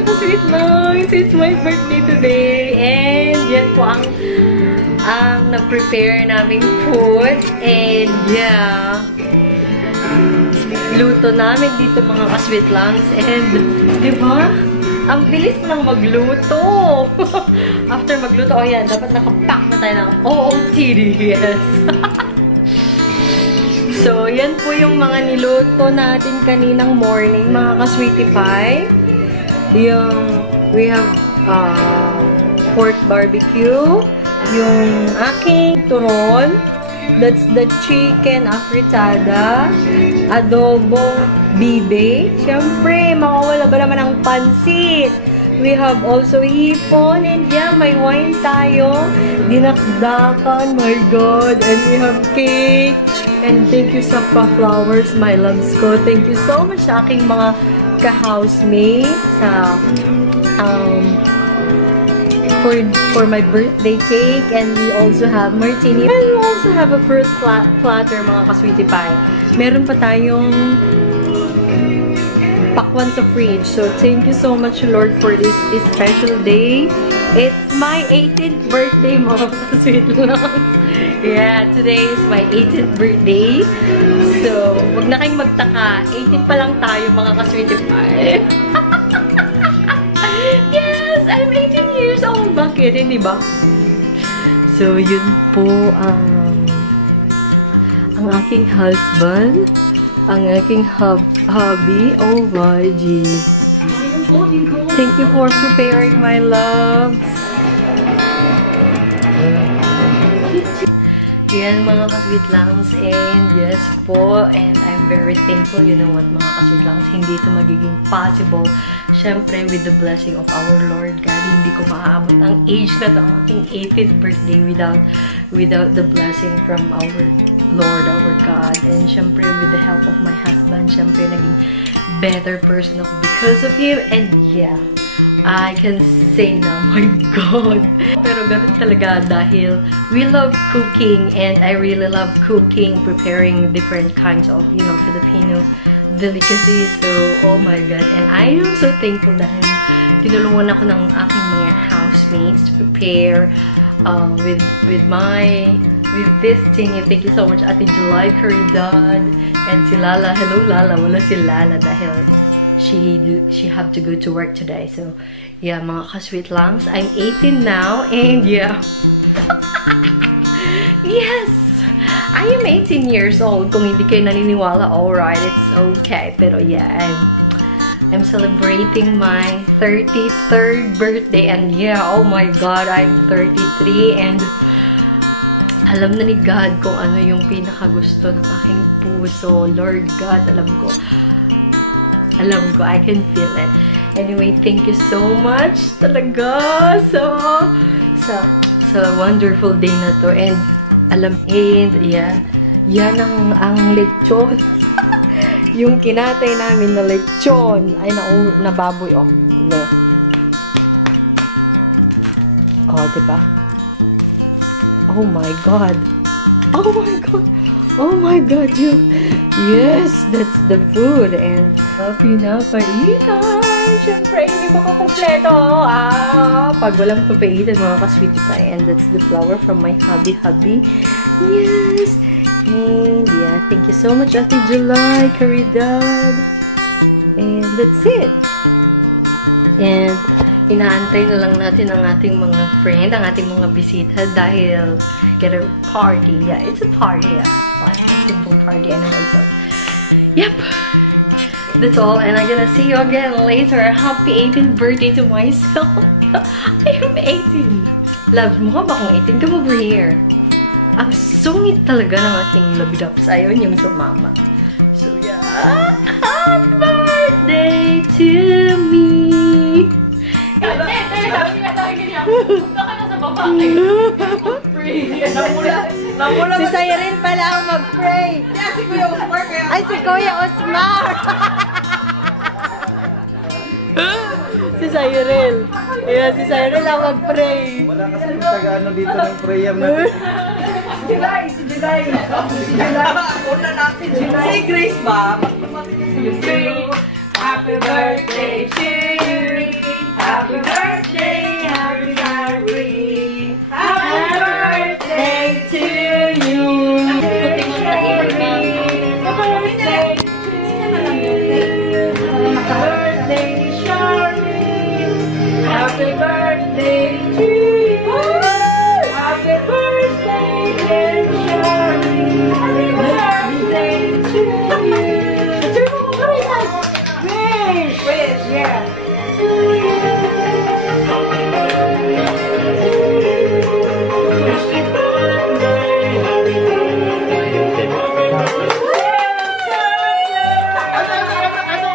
mga ka-sweet lungs! It's my birthday today! And yan po ang nag-prepare naming food. And yeah, luto namin dito mga ka-sweet lungs. And, diba? Ang bilis lang magluto! After magluto, oh yan, dapat nakapack na tayo ng OOTD. Yes! So, yan po yung mga niluto natin kaninang morning, mga ka-sweetie pie. We have pork barbecue, yung aking turon, that's the chicken afritada, adobong bibe. Siyempre, makawala ba naman ang pansit? We have also hipon, and yeah, may wine tayo, dinakdakan, my God, and we have cake. And thank you sa pa-flowers, my loves ko. Thank you so much sa aking mga ka-housemates for my birthday cake. And we also have martini. And we also have a fruit platter, mga ka-sweetie pie. Meron pa tayong pakwan sa fridge. So, thank you so much, Lord, for this special day. It's my 18th birthday, mga ka-sweet lungs. Yeah, today is my 18th birthday. So, wag na kayong magtaka. 18 pa lang tayo, mga ka-sweetie pie. Yes, I'm 18 years old. Bakit? Hindi ba? So, yun po ang aking husband, ang aking hubby. Oh my geez. Thank you for preparing, my loves. Yan mga ka-sweet lungs, and yes po, and I'm very thankful. You know what, mga ka-sweet lungs, hindi ito magiging possible syempre with the blessing of our Lord God. Hindi ko maaabot ang age na ito, ang aking 18th birthday without the blessing from our Lord, our God. And syempre with the help of my husband, syempre naging better person ako because of him. And yeah, I can say na, my God. Pero ganun talaga dahil we love cooking, and I really love cooking, preparing different kinds of, you know, Filipino delicacies. So, oh my God. And I am so thankful dahil tinulungan ako ng aking mga housemates to prepare with this thing. Thank you so much, Ate July Caridad, and si Lala. Hello, Lala. Wala si Lala dahil she had to go to work today. So, yeah, mga ka-sweet lungs, I'm 18 now, and yeah. Yes! I am 18 years old. Kung hindi kayo naniniwala, alright, it's okay. Pero yeah, I'm celebrating my 33rd birthday, and yeah, oh my God, I'm 33, and alam na ni God kung ano yung pinakagusto ng aking puso. Lord God, alam ko, I can feel it. Anyway, thank you so much talaga sa wonderful day na to. And yeah, yan ang lechon. Yung kinatay namin na lechon ay nababoy, oh. No. Oh, diba? Oh my God. Oh my God. Oh my God, yes, that's the food. And pinapaitan. Siyempre, hindi makakompleto. Pag walang papaitan, mga ka-sweetie pie. And that's the flour from my hubby. Yes. And yeah, thank you so much, Ate July Caridad. And that's it. And inaantay na lang natin ang ating mga friend, ang ating mga bisita dahil get a party. Yeah, it's a party. A simple party anyway. So, yep. That's all, and I'm gonna see you again later. Happy 18th birthday to myself. I am 18. Love mo ka ba kung 18? Come over here. Ang sungit talaga ng aking labidaps. Ayun yung sumama. So yeah, happy birthday to me. Sabi niya sa akin niya, punta ka na sa baba. Mag-pray. Si Cyril pala ang mag-pray. Si Kuya Osmar. Ay, si Kuya Osmar. Si Cyril. Yeah, si Cyril ang mag-pray. Wala kasi taga-ano dito ng prayam natin. Si July. Una natin, July. Si Grace ba? Happy birthday to you. Happy birthday to you. Happy birthday, dear Shari. Happy birthday to you. Wish, yeah. To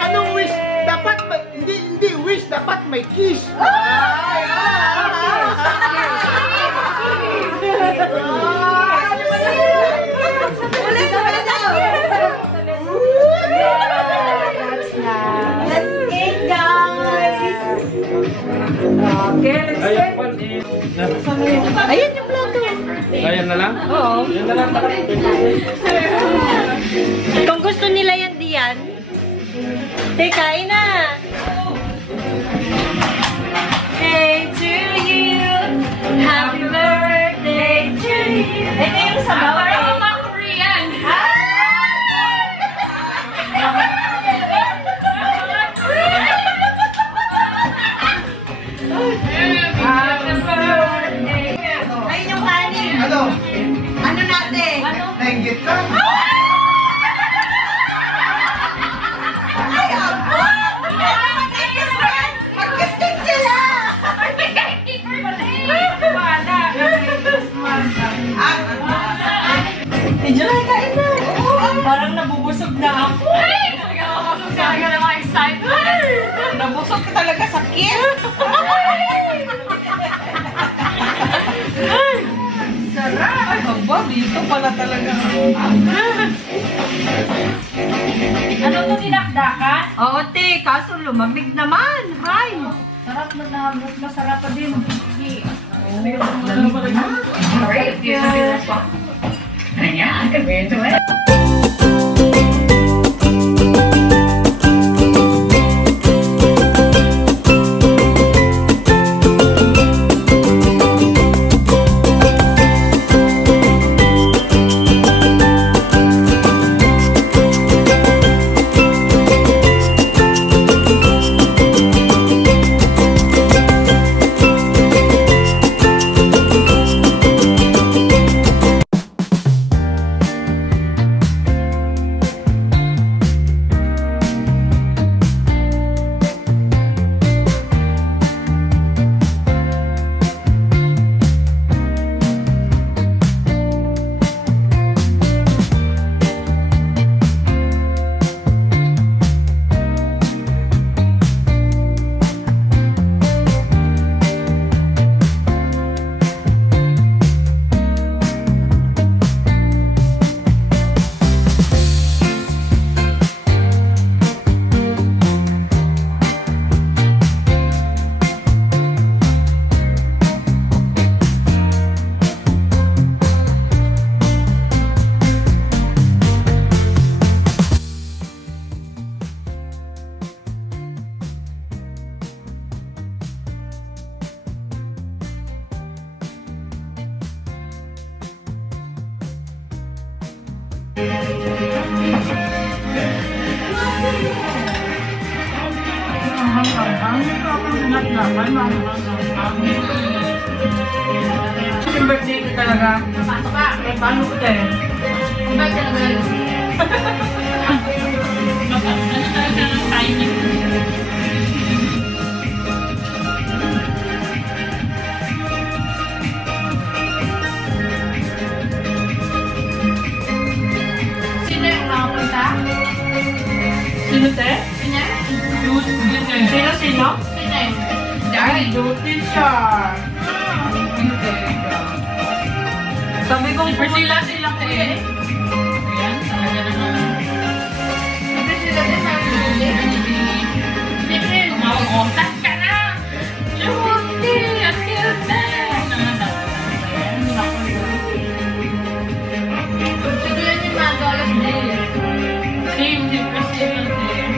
Anong wish? Dapat hindi wish, dapat may kiss. Ayan yung plato. Ayan na lang? Oo. Ayan na lang. Kung gusto nila yan diyan, kain na. Hey to you, happy birthday to you. Ito yung sabaw. Parang mga Korean. Happy birthday. Ayun yung kanin. Ano? Ano natin? Nainggit ka? Mag-kistik sila! Enjoy, kain na! Parang nabubusog na ako. Talaga naman excited. Nabusog ka talaga sa kiss. Sarap! Ay, aba, dito pala talaga. Ano to dinakdakan? Oo, te, kaso lumamig naman. Hi! Sarap na mas masarap pa din. Lamig na. Alright, Ayan, ito eh. Yung birthday ko talaga. Pasok ka. Eh, paano ko tayo? Ba't ka naman? Ano talaga ng timing? Sino yung nakapunta? Sino, te? Sino? Sino? Sino? Ay, duty siya. Sabi kong Sila ko eh. Ayan, talaga naman. Sabi sila din sa Siyempre, umaotas ka na! Juti! Ang cute na! Siguro yan yung mga dollars din. Same, siyempre same din.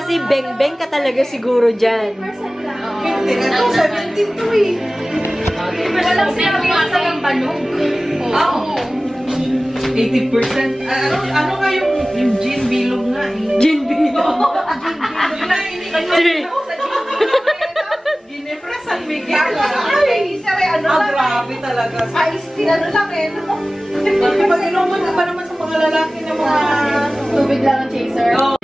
kasi beng-beng ka talaga siguro dyan. 15. Ito, 17 to eh. Walang sinabasa ng banog. Oo. 80%. Ano nga yung gin bilog nga eh. Gin bilog. Ginebra San Miguel. Ay, grabe talaga. Ice tea, ano lang eh. Pag inuman ka pa naman sa mga lalaki na mga... Tubig lang ang chaser.